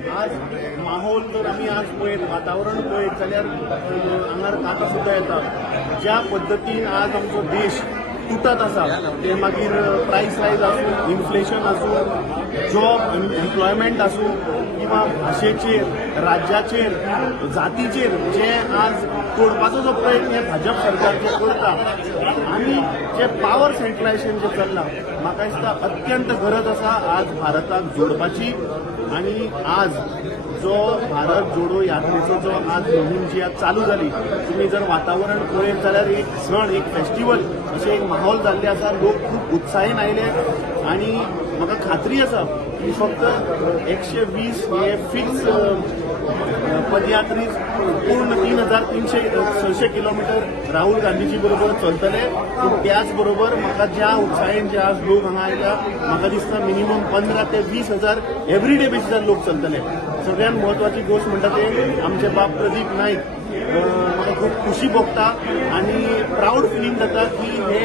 आज माहोल जर आम्ही आज पळयत वातावरण पळयत जाल्यार हांगार काका सुद्दां येता ज्या पद्दतीन आज आमचो देश तुटत आसा ते मागीर प्रायस रायज आसूं इन्फ्लेशन आसूं जॉब एम्प्लॉयमेंट आसूं किंवा भाशेचेर राज्याचेर जातीचेर जे आज तोडपाचो जो प्रयत्न हे भाजप सरकार जे करता आनी जे पावर सेंट्रलायझेशन जे चल्लां म्हाका दिसता अत्यंत गरज आसा आज भारताक जोडपाची आणि आज जो भारत जोडो यात्रेचो जो आज मोहीम जी आज चालू जाली तुम्ही जर वातावरण पळयत जाल्यार एक सण एक फेस्टिवल अशें एक माहोल जाल्ले आसा लोक खूब उत्साहीन आयले आणि म्हाका खात्री आसा की फक्त 120 हे फिक्स पदयात्री पूर्ण 3,300 किलोमीटर राहुल गांधीजी बरोबर चलतले पूण त्याच बरोबर म्हाका ज्या उत्साहीन जे आज लोक हांगा आयल्या म्हाका दिसता मिनिमम 15 ते 20,000 एवरीडे बेसिसार लोक चलतले सगळ्यात महत्वाची गोष्ट म्हणटा ते आमचे बाब प्रदीप नाईक म्हाका खूब खुशी भोगता आणि प्राऊड फिलींग जाता की हे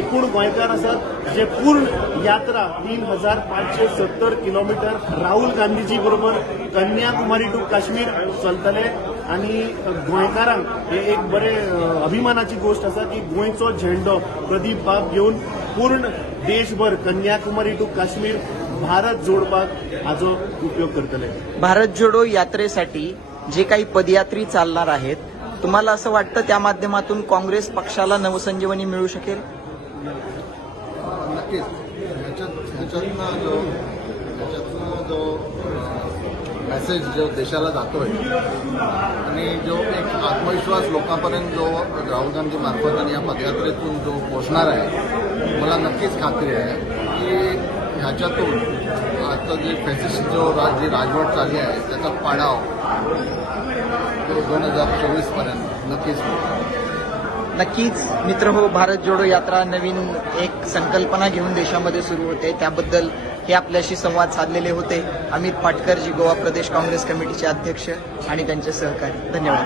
एकूण गोंयकार आसात जे पूर्ण यात्रा 3,570 किलोमीटर राहुल गांधीजी बरोबर कन्याकुमारी टू काश्मीर चलतले आणि गोंयकारांक हे एक बरे अभिमानाची गोष्ट आसा की गोंयचो झेंडो प्रदीप बाब घेवन पूर्ण देशभर कन्याकुमारी टू काश्मीर भारत जोडपाक हाजो उपयोग करतले. भारत जोडो यात्रेसाठी जे काही पदयात्री चालणार आहेत तुम्हाला असं वाटतं त्या माध्यमातून काँग्रेस पक्षाला नवसंजीवनी मिळू शकेल? नक्कीच ह्याच्यातनं जो मेसेज जो देशाला जातोय आणि जो एक आत्मविश्वास लोकांपर्यंत जो राहुल गांधी मार्फत आणि या पदयात्रेतून जो पोचणार आहे मला नक्कीच खात्री आहे की ह्याच्यातून आता जे फॅसिस्ट जो जी राजवट चालली आहे त्याचा पाडाव 2024 पर्यंत नक्कीच मित्र हो, भारत जोडो यात्रा नवीन एक संकल्पना घेऊन देशामध्ये सुरू होते त्याबद्दल हे आपल्याशी संवाद साधलेले होते अमित पाटकर जी गोवा प्रदेश काँग्रेस कमिटीचे अध्यक्ष आणि त्यांचे सहकारी. धन्यवाद.